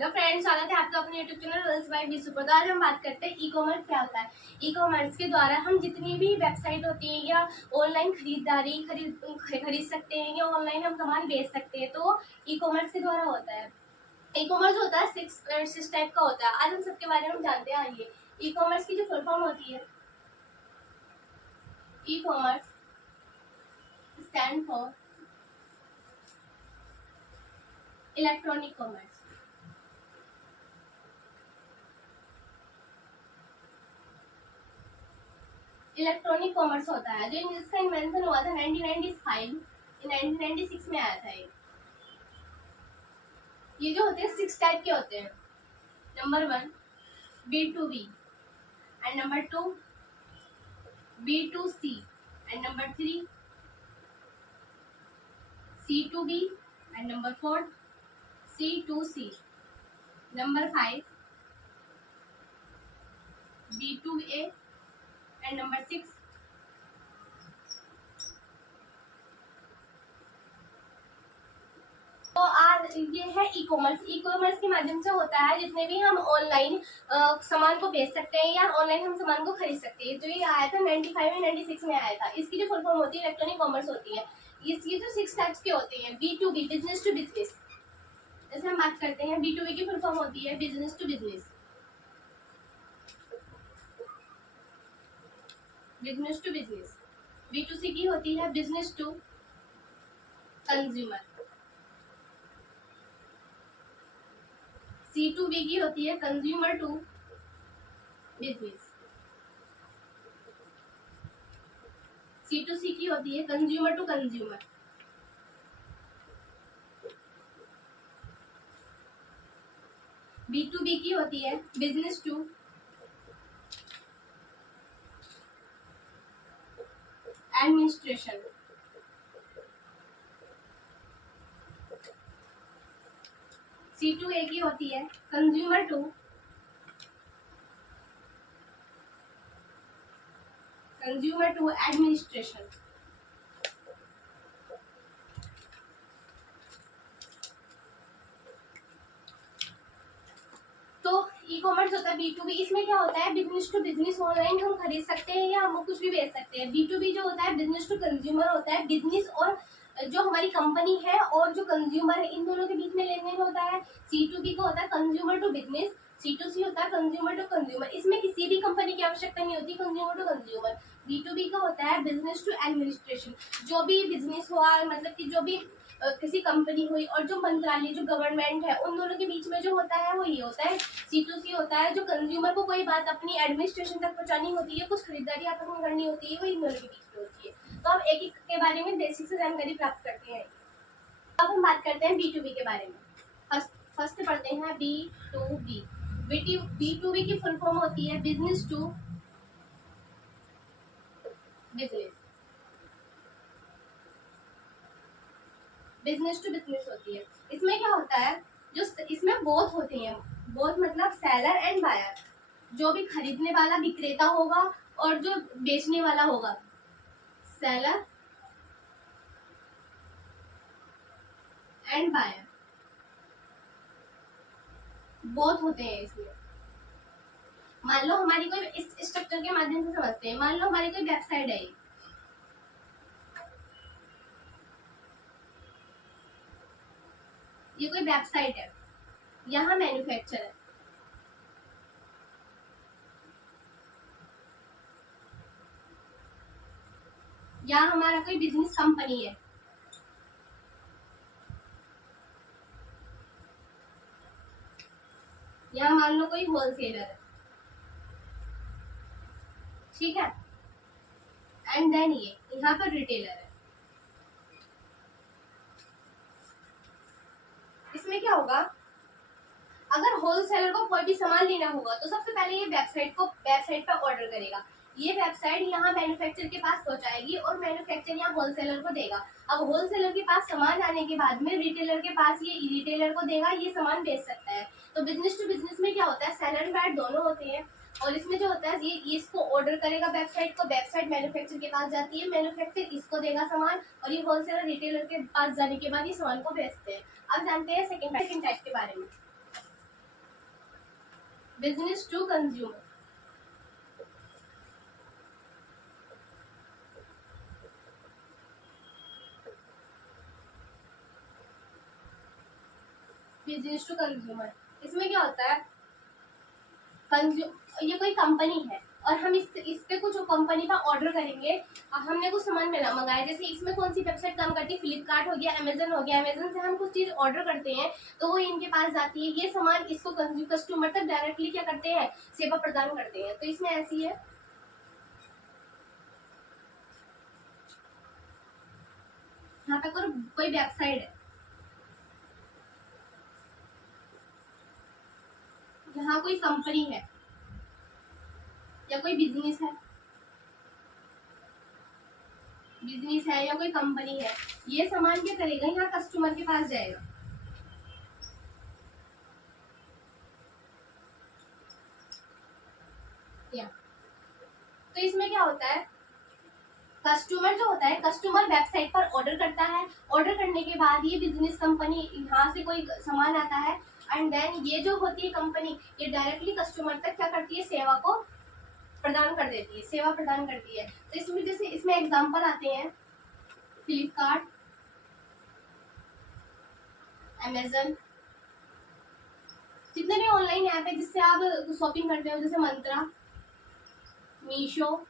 Hello friends, स्वागत है आपका अपने YouTube channel rolls by Vishu पर। तो आज हम बात करते हैं ई कॉमर्स क्या होता है। ई कॉमर्स के द्वारा हम जितनी भी वेबसाइट होती है या ऑनलाइन खरीदारी खरीद सकते हैं या ऑनलाइन हम सामान बेच सकते हैं, तो ई कॉमर्स के द्वारा होता है। ई कॉमर्स होता है सिक्स टाइप का होता है। आज हम सबके बारे में जानते हैं। आइए, ई कॉमर्स की जो फुल फॉर्म होती है, e commerce stand for electronic commerce. Electronic commerce होता है जो इसका इन्वेंशन हुआ था 1996 में आया था। ये जो होते हैं 6 टाइप के होते हैं। Number 1 B2B and number 2 B2C and number 3 C2B and number 4 C2C, number 5 B2A and number 6 तो आज ये है ई कॉमर्स। ई कॉमर्स के माध्यम से होता है जितने भी हम ऑनलाइन सामान को बेच सकते हैं या ऑनलाइन हम सामान को खरीद सकते हैं। जो ये आया था 95 में 96 में आया था। इसकी जो फुल फॉर्म होती है इलेक्ट्रॉनिक कॉमर्स होती है। इसकी जो 6 टाइप्स के होते हैं। B2B बिजनेस टू बिजनेस, जैसे हम बात करते हैं B2B की फुल फॉर्म होती है business to business. Business to business. B2C की होती है बिजनेस टू कंज्यूमर। C2B की होती है कंज्यूमर टू बिजनेस। C2C की होती है कंज्यूमर टू कंज्यूमर। B2B की होती है बिजनेस टू एडमिनिस्ट्रेशन। C2A की होती है कंज्यूमर टू एडमिनिस्ट्रेशन। तो ई कॉमर्स होता है B2B। इसमें क्या होता है बिजनेस टू बिजनेस, ऑनलाइन हम खरीद सकते हैं या हम कुछ भी बेच सकते हैं। B2B जो होता है बिजनेस टू कंज्यूमर होता है। बिजनेस और जो हमारी कंपनी है और जो कंज्यूमर है इन दोनों के बीच में लेन देन होता है। C2B को होता है कंज्यूमर टू बिजनेस। C2C होता है कंज्यूमर टू कंज्यूमर। इसमें किसी भी कंपनी की आवश्यकता नहीं होती, कंज्यूमर टू कंज्यूमर। B2B का होता है बिजनेस टू एडमिनिस्ट्रेशन। जो भी बिजनेस हुआ, मतलब कि जो भी किसी कंपनी हुई और जो मंत्रालय जो गवर्नमेंट है उन दोनों के बीच में जो होता है वो ये होता है C2C होता है। जो कंज्यूमर को कोई बात अपनी एडमिनिस्ट्रेशन तक पहुंचानी होती है, कुछ खरीदारी आपस में करनी होती है, वो इन दोनों के बीच में होती है। तो हम एक एक के बारे में बेसिक से जानकारी प्राप्त करते हैं। अब हम बात करते हैं B2B के बारे में। फर्स्ट पढ़ते हैं B2B। B2B की फुल फॉर्म होती है business to business. Business to business होती है। इसमें क्या होता है, जो इसमें बोथ होते हैं। बोथ मतलब सेलर एंड बायर। जो भी खरीदने वाला विक्रेता होगा और जो बेचने वाला होगा सेलर एंड बायर, बोथ होते हैं इसमें। मान लो हमारी कोई, इस स्ट्रक्चर के माध्यम से समझते हैं। मान लो हमारी कोई वेबसाइट है, ये कोई वेबसाइट है, यहाँ मैन्युफैक्चर है, यहाँ हमारा कोई बिजनेस कंपनी है, यहाँ मान लो कोई होलसेलर है, ठीक है। एंड देन ये यहाँ पर रिटेलर है। इसमें क्या होगा, अगर होलसेलर को कोई भी सामान लेना होगा तो सबसे पहले ये वेबसाइट पर ऑर्डर करेगा। ये वेबसाइट यहाँ मैन्युफैक्चर के पास पहुंचाएगी और मैन्युफैक्चर यहाँ होलसेलर को देगा। अब होलसेलर के पास सामान आने के बाद में रिटेलर के पास ये रिटेलर को देगा, ये सामान बेच सकता है। तो बिजनेस टू बिजनेस में क्या होता है, सेलर एंड बायर दोनों होते हैं। और इसमें जो होता है ये इसको ऑर्डर करेगा वेबसाइट को, वेबसाइट मैन्युफैक्चर के पास जाती है, मैन्युफैक्चर इसको देगा सामान और ये होलसेलर रिटेलर के पास जाने के बाद ये सामान को बेचते हैं। अब जानते हैं सेकंड टाइप के बारे में। Business to consumer. Business to consumer, इसमें क्या होता है, ये कोई कंपनी है और हम इस पे कुछ कंपनी का ऑर्डर करेंगे। हमने कुछ सामान मंगाया, जैसे इसमें कौन सी वेबसाइट काम करती है, फ्लिपकार्ट हो गया, अमेजन हो गया। अमेजन से हम कुछ चीज ऑर्डर करते हैं तो वो इनके पास जाती है, ये सामान इसको कस्टमर तक डायरेक्टली क्या करते हैं, सेवा प्रदान करते हैं। तो इसमें ऐसी है, यहाँ पे कोई वेबसाइट है, यहाँ कोई कंपनी है या कोई बिजनेस है या कोई कंपनी है, ये सामान क्या करेगा, यहाँ कस्टमर के पास जाएगा। तो इसमें क्या होता है, कस्टमर जो होता है, कस्टमर वेबसाइट पर ऑर्डर करता है, ऑर्डर करने के बाद ये बिजनेस कंपनी, यहाँ से कोई सामान आता है एंड देन ये जो होती है कंपनी, ये डायरेक्टली कस्टमर तक क्या करती है, सेवा को प्रदान कर देती है, सेवा प्रदान करती है। तो इसमें जैसे इसमें एग्जांपल आते हैं, फ्लिपकार्ट, अमेजन, जितने भी ऑनलाइन ऐप है जिससे आप शॉपिंग करते हो, जैसे मंत्रा, मीशो,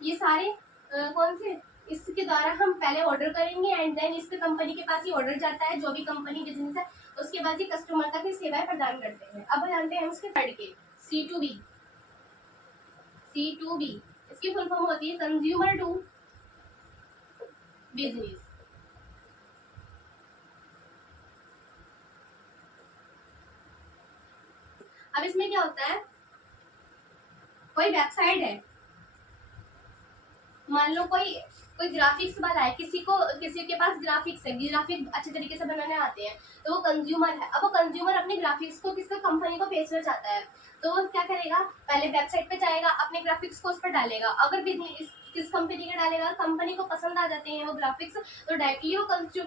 ये सारे कौन से, इसके द्वारा हम पहले ऑर्डर करेंगे एंड देन इसके कंपनी के पास ही ऑर्डर जाता है, जो भी कंपनी बिजनेस है, उसके बाद ही कस्टमर तक ही सेवाएं प्रदान करते हैं। अब जानते हैं हम इसके थर्ड के, C2B। C2B इसकी फुल फॉर्म होती है कंज्यूमर टू बिजनेस। अब इसमें क्या होता है, कोई वेबसाइट है, मान लो कोई ग्राफिक्स वाला है, किसी के पास ग्राफिक्स है, ग्राफिक अच्छे तरीके से बनाने आते हैं, तो वो कंज्यूमर है। अब वो कंज्यूमर अपने ग्राफिक्स को किसी कंपनी को बेचना चाहता है, तो वो क्या करेगा, पहले वेबसाइट पे जाएगा, अपने ग्राफिक्स को उस पर डालेगा। अगर किस कंपनी का डालेगा, कंपनी को पसंद आ जाते हैं वो ग्राफिक्स, तो डायरेक्टली वो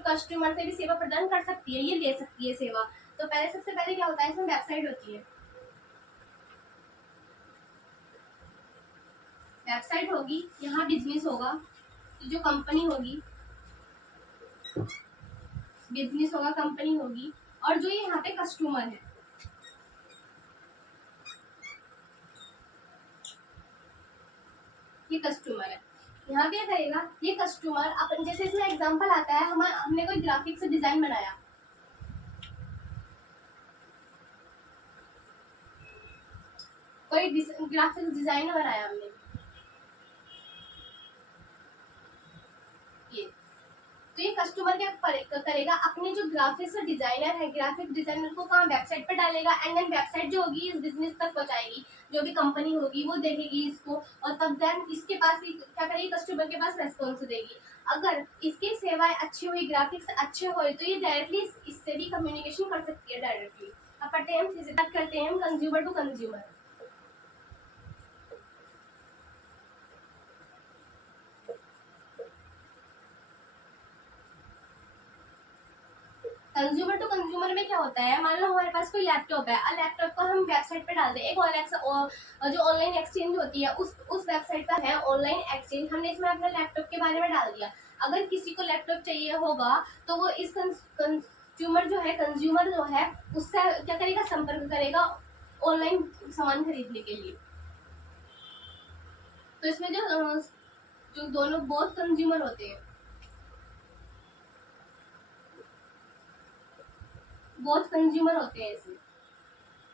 कस्टमर से भी सेवा प्रदान कर सकती है, ये ले सकती है सेवा। तो पहले सबसे पहले क्या होता है, इसमें वेबसाइट होती है, वेबसाइट होगी, यहाँ बिजनेस होगा, जो कंपनी होगी, बिजनेस होगा, कंपनी होगी, और जो ये यहाँ पे कस्टमर है, ये कस्टमर है। यहाँ क्या करेगा, ये कस्टमर अपन, जैसे इसमें एग्जांपल आता है, हमने कोई ग्राफिक्स डिजाइन बनाया, कोई ग्राफिक्स डिजाइन बनाया हमने, तो ये कस्टमर क्या करेगा, अपने जो ग्राफिक्स डिजाइनर है, ग्राफिक डिजाइनर को कहाँ, वेबसाइट पर डालेगा एंड देन वेबसाइट जो होगी इस बिजनेस तक पहुंचाएगी, जो भी कंपनी होगी वो देखेगी इसको, और तब देन इसके पास क्या करेगी, कस्टमर के पास रेस्पॉन्स देगी। अगर इसकी सेवाएं अच्छी हुई, ग्राफिक्स अच्छे हुए, तो ये डायरेक्टली इससे भी कम्युनिकेशन कर सकती है डायरेक्टली। अब पढ़ते हैं हम, बात करते हैं हम consumer to consumer. Consumer to consumer में क्या होता है, मान लो हमारे पास कोई लैपटॉप है, और लैपटॉप को हम वेबसाइट पे डाल दें, एक जो ऑनलाइन एक्सचेंज होती है, उस वेबसाइट का है ऑनलाइन एक्सचेंज, हमने इसमें अपने लैपटॉप के बारे में डाल दिया। अगर किसी को लैपटॉप चाहिए होगा तो वो इस कंज्यूमर जो है उससे क्या करेगा, संपर्क करेगा ऑनलाइन सामान खरीदने के लिए। तो इसमें जो दोनों बहुत कंज्यूमर होते हैं, बहुत कंज्यूमर होते हैं इसमें,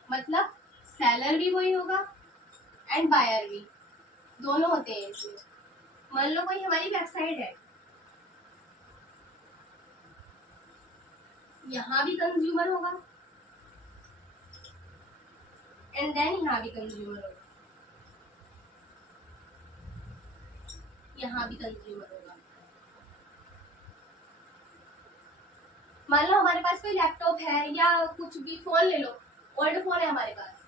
मतलब सेलर भी वही होगा एंड बायर भी, दोनों होते हैं इसमें। मान लो कोई हमारी वेबसाइट है, यहाँ भी कंज्यूमर होगा एंड देन यहाँ भी कंज्यूमर होगा, यहाँ भी कंज्यूमर होगा। मान लो हमारे पास कोई लैपटॉप है या कुछ भी, फोन ले लो, ओल्ड फोन है हमारे पास,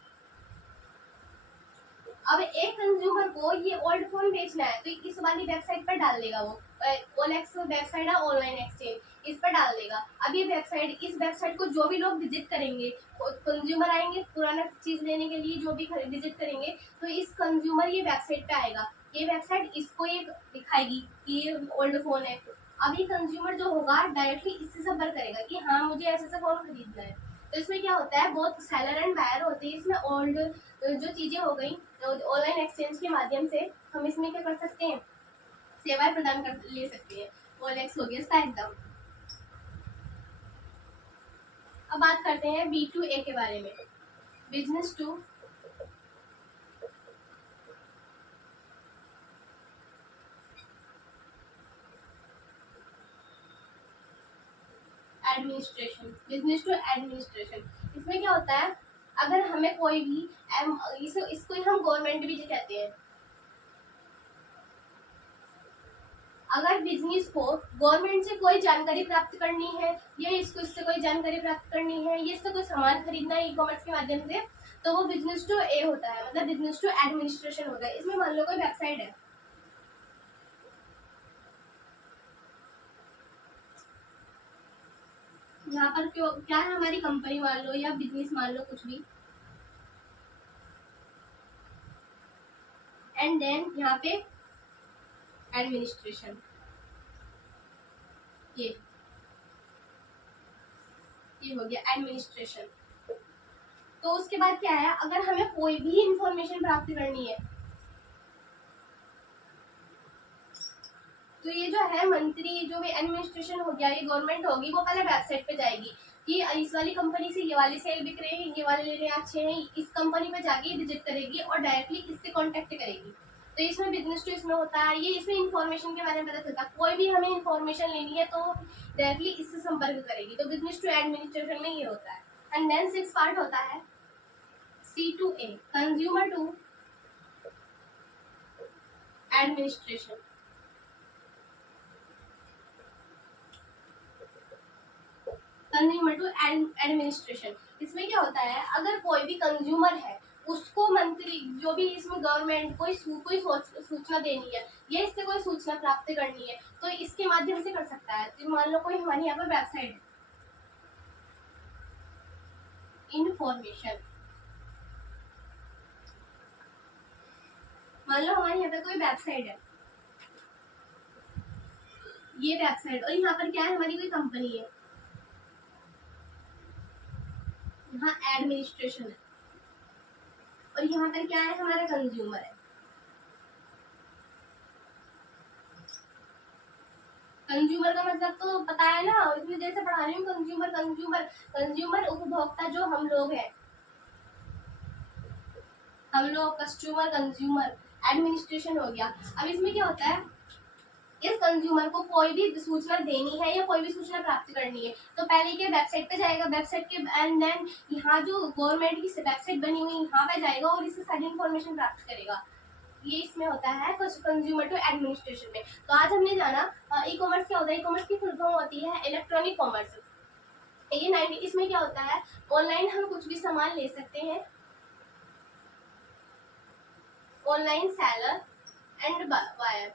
अब एक कंज्यूमर को ये ओल्ड फोन बेचना है तो इस वाली वेबसाइट पर डाल देगा वो, OLX वेबसाइट है ऑनलाइन एक्सचेंज, इस पर डाल देगा। अब ये वेबसाइट, इस वेबसाइट को जो भी लोग विजिट करेंगे, कंज्यूमर आएंगे पुराना चीज लेने के लिए, जो भी विजिट करेंगे, तो इस कंज्यूमर ये वेबसाइट पे आएगा, ये वेबसाइट इसको ये दिखाएगी कि ये ओल्ड फोन है। अब ये कंज्यूमर जो होगा डायरेक्टली इससे संपर्क करेगा कि हाँ मुझे ऐसे ऐसा फोन खरीदना है। तो इसमें क्या होता है, बहुत सेलर एंड बायर होते हैं इसमें। ओल्ड जो चीजें हो गई ऑनलाइन एक्सचेंज के माध्यम से हम इसमें क्या कर सकते हैं, सेवाएं प्रदान कर ले सकते हैं। OLX हो गया इसका एग्जाम। अब बात करते हैं B2A के बारे में, business to administration, business to administration. इसमें क्या होता है, अगर हमें कोई भी इसको हम गवर्नमेंट भी कहते हैं। अगर बिजनेस को गवर्नमेंट से कोई जानकारी प्राप्त करनी है, या इसको इससे कोई जानकारी प्राप्त करनी है, ये इससे कोई सामान खरीदना है ई कॉमर्स के माध्यम से, तो वो बिजनेस टू ए होता है, मतलब बिजनेस टू एडमिनिस्ट्रेशन होता है। इसमें मान लो कोई वेबसाइट है, यहाँ पर क्यों क्या है, हमारी कंपनी मान लो या बिजनेस मान लो, कुछ भी, एंड देन यहाँ पे एडमिनिस्ट्रेशन, ये हो गया एडमिनिस्ट्रेशन। तो उसके बाद क्या है, अगर हमें कोई भी इंफॉर्मेशन प्राप्त करनी है, तो ये जो है मंत्री जो भी एडमिनिस्ट्रेशन हो गया, ये गवर्नमेंट होगी, वो पहले वेबसाइट पे जाएगी कि इस वाली कंपनी से ये वाले सेल बिक रहे हैं, ये वाले लेने अच्छे हैं, इस कंपनी पे जाके विजिट करेगी और डायरेक्टली इससे कांटेक्ट करेगी। तो इसमें बिजनेस टू इसमें होता है, ये इसमें इंफॉर्मेशन के बारे में पता चलता है, कोई भी हमें इंफॉर्मेशन लेनी है तो डायरेक्टली इससे संपर्क करेगी। तो बिजनेस टू एडमिनिस्ट्रेशन में ये होता है। एंड देन 6 पार्ट होता है C2A, consumer to administration. Consumer to administration, इसमें क्या होता है, अगर कोई भी कंज्यूमर है उसको मंत्री जो भी इसमें गवर्नमेंट कोई सूचना देनी है या इससे कोई सूचना प्राप्त करनी है, तो इसके माध्यम से कर सकता है। तो मान लो कोई हमारी यहाँ पर वेबसाइट है, इंफॉर्मेशन, मान लो हमारे यहाँ पे कोई वेबसाइट है, ये वेबसाइट, और यहाँ पर क्या है, हमारी कोई कंपनी है, यहाँ एडमिनिस्ट्रेशन है, और यहाँ पर क्या है, हमारा कंज्यूमर है। कंज्यूमर का मतलब तो पता है ना, इतनी देर से पढ़ा रही हूँ। कंज्यूमर उपभोक्ता जो हम लोग हैं, हम लोग कस्टमर, कंज्यूमर, एडमिनिस्ट्रेशन हो गया। अब इसमें क्या होता है, इस कंज्यूमर को कोई भी सूचना देनी है या कोई भी सूचना प्राप्त करनी है, तो पहले के वेबसाइट पे जाएगा, वेबसाइट के एंड देन यहाँ जो गवर्नमेंट की वेबसाइट बनी हुई यहाँ पे जाएगा और इससे सारी इन्फॉर्मेशन प्राप्त करेगा। ये इसमें होता है कंज्यूमर टू एडमिनिस्ट्रेशन में। तो आज हमने जाना ई कॉमर्स क्या होता है। ई कॉमर्स की फुल फॉर्म होती है इलेक्ट्रॉनिक कॉमर्स। ये 90 इसमें क्या होता है, ऑनलाइन हम कुछ भी सामान ले सकते हैं, ऑनलाइन सेलर एंड बायर,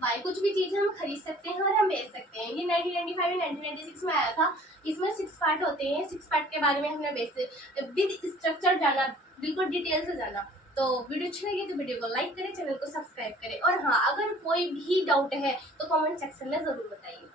भाई कुछ भी चीजें हम खरीद सकते हैं और हम बेच सकते हैं। ये 1995 या 1996 में आया था। इसमें 6 पार्ट होते हैं। 6 पार्ट के बारे में हमने विद स्ट्रक्चर जाना, बिल्कुल डिटेल से जाना। तो वीडियो अच्छी लगी तो वीडियो को लाइक करें, चैनल को सब्सक्राइब करें, और हाँ अगर कोई भी डाउट है तो कमेंट सेक्शन में जरूर बताइए।